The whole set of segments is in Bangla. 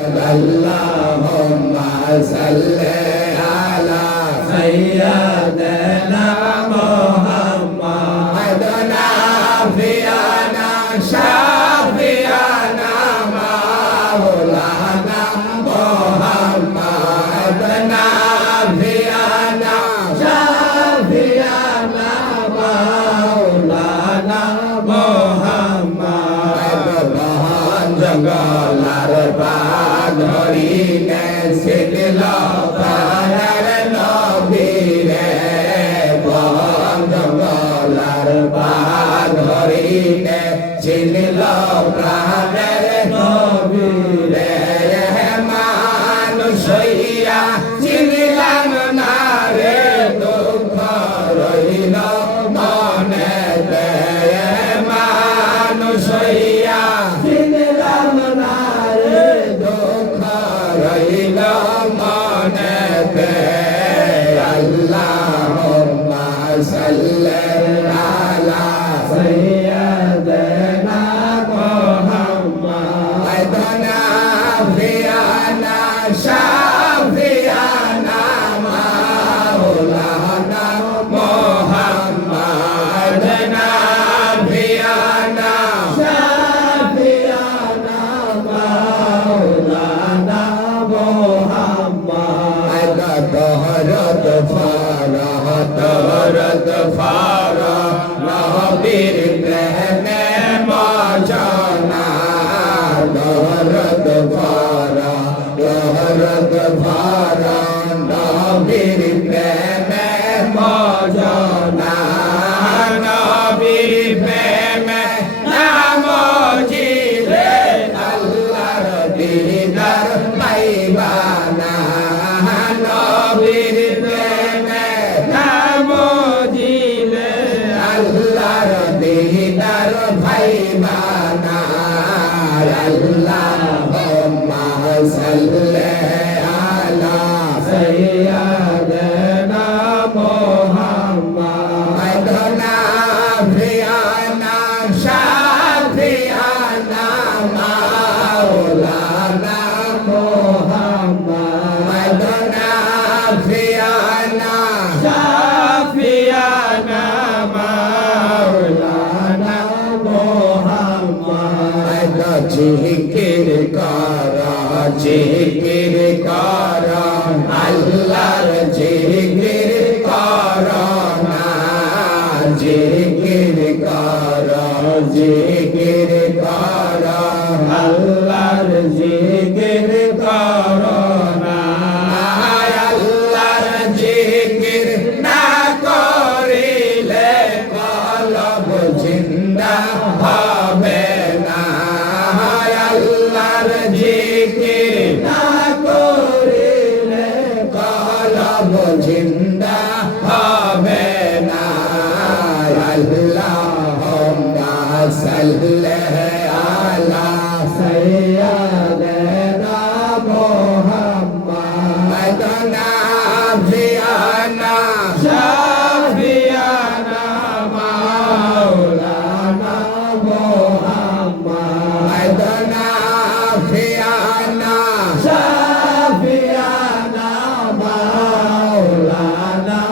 Allahumma salli ala sayyidina Muhammad nabiyana shafi'ana maulana Muhammad nabiyana shafi'ana maulana Muhammad জঙ্গলার ধরিনে শিল পাহাড় নবীরে জঙ্গলার ধরিনে শিল প্রাণের নবীরে মানুষ হইয়া চিনিলাম না রে দুঃখ রইল মনে মানুষ হইয়া চিনিলাম না রে দুঃখ রইল মনেতে আল্লাহুম্মা সাল্লি আলা সাইয়্যিদিনা মুহাম্মাদ নাবিয়ানা শাফিয়ানা মাওলানা মুহাম্মাদ নাবিয়ানা শাফিয়ানা মাওলানা মুহাম্মাদ তহরত ফারা নবীর প্রেমে মজনা তহরত ফারা নবীর প্রেমে মজনা নবীর প্রেমে নাম জিরে আল্লাহর দিদার পাইবানা নবীর প্রেমে নাম জিরে আল্লাহর দিদার পাইবানা আল্লাহুম্মা সাল্লি আলা সাইয়্যিদিনা মুহাম্মাদ নাবিয়ানা শাফিয়ানা মাওলানা মুহাম্মাদ নাবিয়ানা শাফিয়ানা মাওলানা মুহাম্মাদ জিকির করা আল্লাহর জিকির করা না জিকির করা আল্লাহর জিকির করা না আল্লাহর জিকির না করিলে কলব জিন্দা হবে না আল্লাহর জিকির না করিলে কলব জিন্দা হবে না আল্লাহুম্মা সাল্লি আলা সাইয়্যিদিনা মুহাম্মাদ নাবিয়ানা শাফিয়ানা মাওলানা মুহাম্মাদ নাবিয়ানা শাফিয়ানা মাওলানা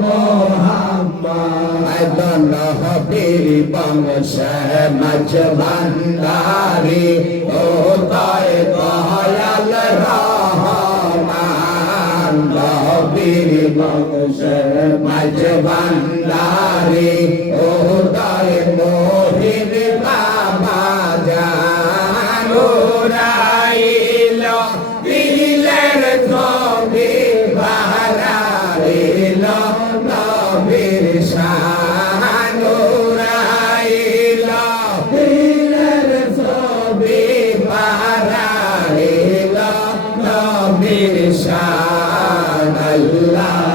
মুহাম্মাদ নবীর বংশে মাঝ ভান্ডারি ও তাই দয়াল রহমান নবীর বংশে মাঝ ভান্ডারি ও তাই মোহির বাবা জানুরাইল দিলের ছবি বাহারিল নবীর শাহ